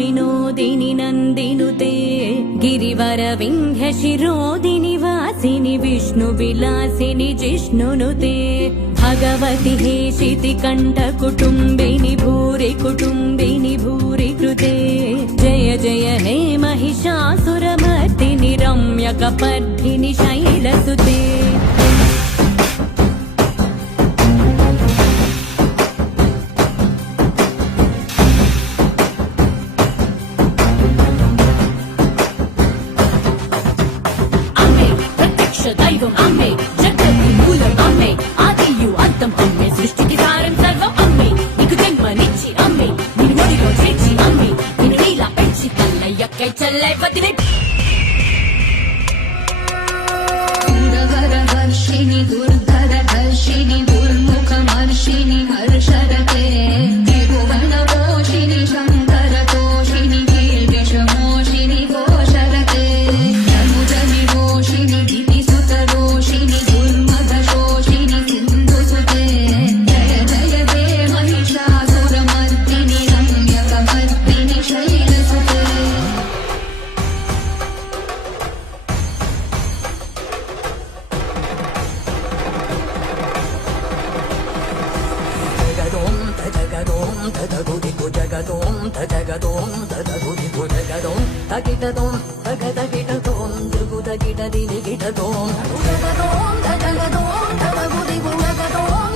विनोदिनि नन्दिनुते गिरिवर विन्ध्य शिरोदिनि वासिनि विष्णुविलासिनि जिष्णुनुते भगवति हेशिति कण्ठ कुटुम्बिनि भूरि कुटुम्बिनि भूरि कृते जय जय हे महिषासुरमर्दिनि रम्यकपर्दिनि शैलसुते दैवम् अम्मे जगति मूलम् अम्मे आदियु अंतम् अम्मे सृष्टिकी सारं सर्वम् अम्मे नीकु जन्मनिच्చి अम्मे निन्नु नोडिलो చేర్చి अम्मे निन्नु नीला పెంచి కల్లయ్యకై చల్లై వదిలే दूरवरवर्षिणि दुर्धरधर्षिणि दुर्मुखमर्षिणि हर्षरते त्रिभुवनपोषिणि शङ्करतोषिणि कीर्तिशमोषिणि घोषरते जनुजनिरोषिणि दितिसुतरोषिणि दुर्मदशोषिणि सिन्धुसुते जय जय हे महिषासुरमर्दिनि रम्यकपर्दिनि शैलसुते జగదోం తదగుదిగు జగదోం తజగదోం తదగుదిగు జగదోం తగిటదోం తగదగిటదోం దిగు తగిటది దిగిటదోం జగదోం తజగదోం తదగుదిగు జగదోం